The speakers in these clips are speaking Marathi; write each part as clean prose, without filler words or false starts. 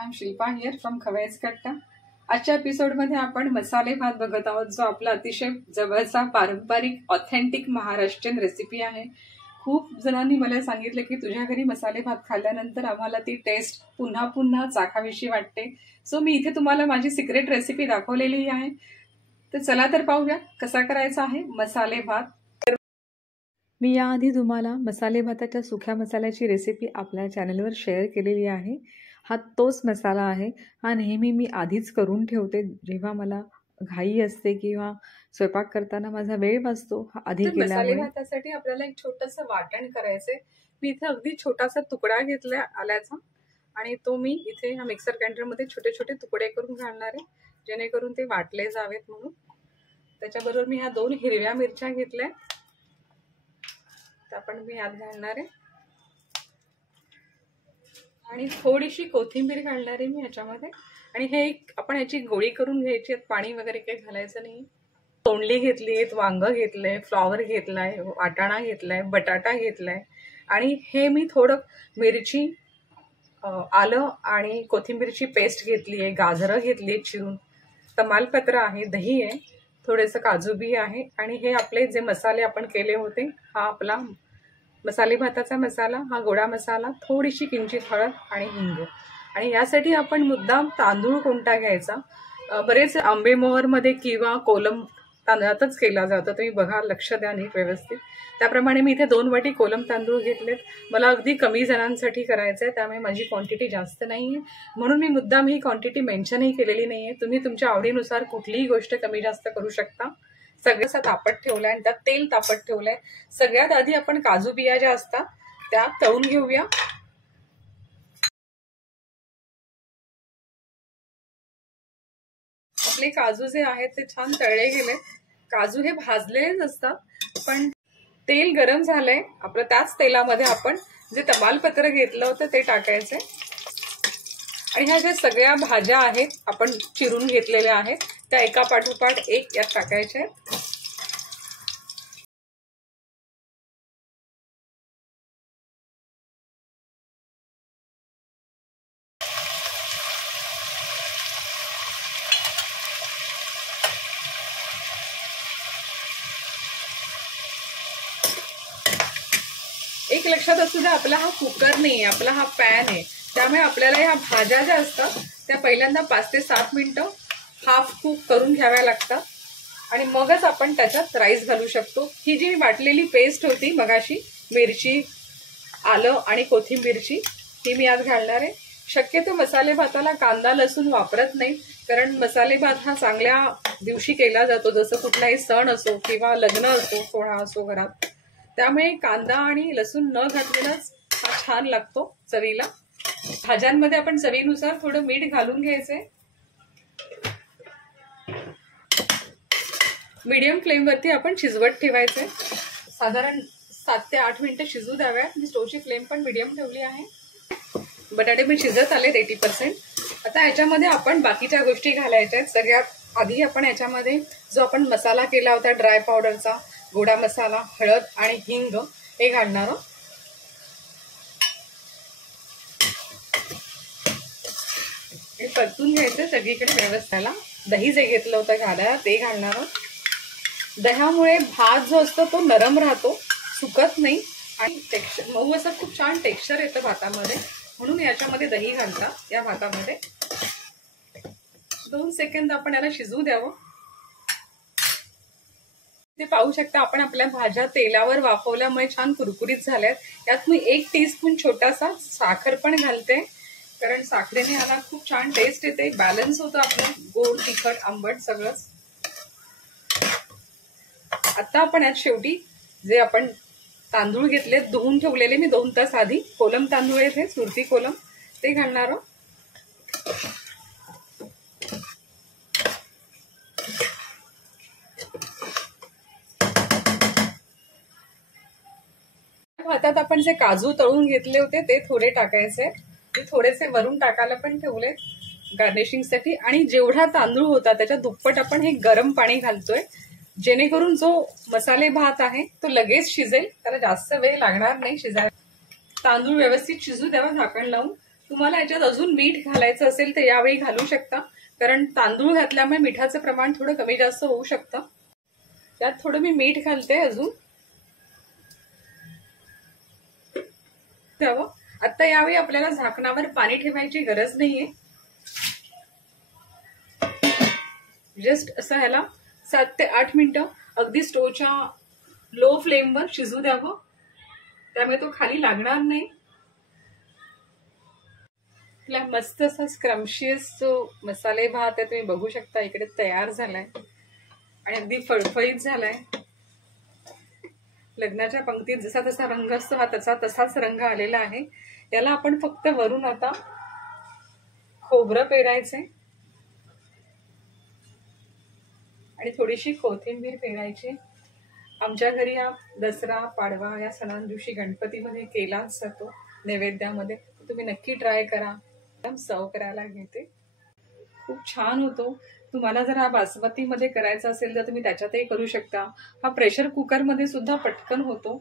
I am Shilpa here from Khavais Katta. आजच्या एपिसोडमध्ये आपण मसाले भात बघत आहोत, जो आपला अतिशय जवळचा पारंपरिक ऑथेंटिक महाराष्ट्रीयन रेसिपी आहे। खूप जणांनी मला सांगितलं की तुझ्या घरी मसाले भात खाल्ल्यानंतर आम्हाला ती टेस्ट पुन्हा पुन्हा चाखावीशी वाटते। सो मी इथे तुम्हाला माझी सिक्रेट रेसिपी दाखवलेली आहे। तर चला तर पाहूया कसा करायचा आहे मसाले भात। मी याआधी तुम्हाला मसाले भाताच्या सुक्या मसाल्याची रेसिपी आपल्या चॅनलवर शेअर केलेली आहे। हा तोच मसाला आहे। हा नेहमी मी आधीच करून ठेवते, जेव्हा मला घाई असते किंवा स्वयंपाक करताना माझा वेळ वाचतो हा आधी केल्यामुळे। मसाले भातासाठी आपल्याला एक छोटंसं वाटण करायचंय। मी इथे अगदी छोटासा तुकडा घेतलाय आल्याचा आणि तो मी इथे ह्या मिक्सर ग्राइंडरमध्ये छोटे छोटे तुकडे करून घालणार आहे, जेणेकरून ते वाटले जावेत म्हणून। त्याच्याबरोबर मी ह्या 2 हिरव्या मिरच्या घेतल्या, त्या पण मी यात घालणार आहे आणि थोडीशी कोथिंबीर घालणार आहे मी ह्याच्यामध्ये। आणि हे आपण ह्याची गोळी करून घ्यायची, पाणी वगैरे काही घालायचं नाही। तोंडली घेतली आहेत, वांग घेतलंय, फ्लॉवर घेतलाय, वाटाणा घेतलाय, बटाटा घेतलाय आणि हे मी थोडं मिरची, आलं आणि कोथिंबीरची पेस्ट घेतली आहे, गाजरं घेतली आहेत चिरून, तमालपत्र आहे, दही आहे, थोडेसे काजू बी आहे आणि हे आपले जे मसाले आपण केले होते, हा आपला मसाले भाताचा मसाला, हा गोडा मसाला, थोडीशी किंचित हळद आणि हिंग। आणि यासाठी आपण मुद्दाम तांदूळ कोणता घ्यायचा, बरेच आंबेमोहरमध्ये किंवा कोलम तांदळातच केला जातो, तुम्ही बघा, लक्ष द्या नीट व्यवस्थित। त्याप्रमाणे मी इथे 2 वाटी कोलम तांदूळ घेतलेत। मला अगदी कमी जणांसाठी करायचं आहे, त्यामुळे माझी क्वांटिटी जास्त नाही आहे, म्हणून मी मुद्दाम ही क्वांटिटी मेन्शनही केलेली नाही आहे। तुम्ही तुमच्या आवडीनुसार कुठलीही गोष्ट कमी जास्त करू शकता। सगळं तापत ठेवलंय आणि त्यात तेल तापत ठेवलंय। सगळ्यात आधी आपण काजू बिया ज्या असतात त्या तळून घेऊया। आपले काजू जे आहेत ते छान तळले गेले। काजू हे भाजलेच असतात, पण तेल गरम झालंय आपलं, त्याच तेलामध्ये आपण जे तमालपत्र घेतलं होतं ते टाकायचंय आणि ह्या ज्या सगळ्या भाज्या आहेत आपण चिरून घेतलेल्या आहेत त्या एका पाठोपाठ एक यात टाकायच्या। एक लक्षात असू द्या, आपला हा कुकर नाही, आपला हा पॅन आहे, त्यामुळे आपल्याला ह्या भाज्या ज्या असतात त्या पहिल्यांदा 5 ते 7 मिनिटं हाफ कुक करून घ्याव्या लागतात आणि मगच आपण त्याच्यात राईस घालू शकतो। ही जी वाटलेली पेस्ट होती मगाशी, मिरची, आलं आणि कोथिंबीरची, ही मी आज घालणार आहे। शक्यतो मसाले भाताला कांदा लसूण वापरत नाही, कारण मसाले भात हा चांगल्या दिवशी केला जातो, जसं कुठलाही सण असो किंवा लग्न असो, सोहळा असो घरात, त्यामुळे कांदा आणि लसूण न घातलेलाच हा छान लागतो चवीला। भाज्यांमध्ये आपण चवीनुसार थोडं मीठ घालून घ्यायचंय। मीडियम फ्लेमवरती आपण शिजवत ठेवायचंय, साधारण 7 ते 8 मिनिटं शिजू द्याव्यात। मी स्टोवची फ्लेम पण मीडियम ठेवली आहे। बटाटे पण शिजत आलेत 80%। आता ह्याच्यामध्ये आपण बाकीच्या गोष्टी घालायच्या आहेत। सगळ्यात आधी आपण ह्याच्यामध्ये जो आपण मसाला केला होता ड्राय पावडरचा, गोडा मसाला, हळद आणि हिंग, हे घालणार आहोत। हे परतून घ्यायचं सगळीकडे व्यवस्थेला। दही जे घेतलं होतं घालायला ते घालणार आहोत। दह्यामुळे भात जो असतो तो नरम राहतो, सुकत नाही आणि टेक्स्चर मऊ असं खूप छान टेक्स्चर येतं भातामध्ये, म्हणून याच्यामध्ये दही घालतात या भातामध्ये। 2 सेकंद आपण याला शिजू द्यावं। ते पाहू शकता आपण, आपल्या भाज्या तेलावर वाफवल्यामुळे छान कुरकुरीत झाल्यात। यात मी 1 टीस्पून छोटासा साखर पण घालते, कारण साखरेने याला खूप छान टेस्ट येते, बॅलन्स होतं आपलं गोड तिखट आंबट सगळंच। आता आपण यात शेवटी जे आपण तांदूळ घेतले, धुवून ठेवलेले मी 2 तास आधी, कोलम तांदूळ आहेत हे, सुरती कोलम, ते घालणार आहोत। भातात आपण जे काजू तळून घेतले होते ते थोडे टाकायचे, ते थोडेसे वरून टाकायला पण ठेवले गार्निशिंगसाठी। आणि जेवढा तांदूळ होता त्याच्या दुप्पट आपण हे गरम पाणी घालतोय, जेणेकरून जो मसाले भात आहे तो लगेच शिजेल, त्याला जास्त वेळ लागणार नाही शिजायला। तांदूळ व्यवस्थित शिजू द्यावा झाकण लावून। तुम्हाला याच्यात अजून मीठ घालायचं असेल तर यावेळी घालू शकता, कारण तांदूळ घातल्यामुळे मिठाचं प्रमाण थोडं कमी जास्त होऊ शकतं. त्यात थोडं मी मीठ घालते अजून. आता यावेळी आपल्याला झाकणावर पाणी ठेवायची गरज नाहीये. जस्ट असं ह्याला 7 ते 8 मिनिटं अगदी स्टोवच्या लो फ्लेमवर शिजू द्यावं, त्यामुळे तो खाली लागणार नाही. आपला मस्त असा स्क्रम्शियस जो मसाले भात आहे तुम्ही बघू शकता इकडे तयार झालाय आणि अगदी फळफळीत झालाय. लग्नाच्या पंक्तीत जसा तसा रंग असतो हा तसाच रंग आलेला आहे. याला आपण फक्त वरून आता खोबरं पेरायचंय आणि थोडीशी कोथिंबीर पेरायची. आमच्या घरी या दसरा पाडवा या सणांदिवशी गणपतीमध्ये केलाच जातो नैवेद्यामध्ये. तुम्ही नक्की ट्राय करा. सर्व करायला घेते. खूप छान होतो. तुम्हाला जर हा बासमतीमध्ये करायचा असेल तर तुम्ही त्याच्यातही करू शकता. हा प्रेशर कुकरमध्ये सुद्धा पटकन होतो,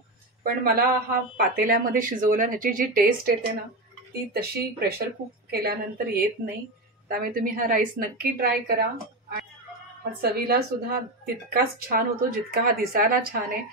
पण मला हा पातेल्यामध्ये शिजवला ह्याची जी टेस्ट येते ना ती तशी प्रेशर कुक केल्यानंतर येत नाही. त्यामुळे तुम्ही हा राईस नक्की ट्राय करा. हा चवीला सुद्धा तितकाच छान होतो जितका हा दिसायला छान आहे.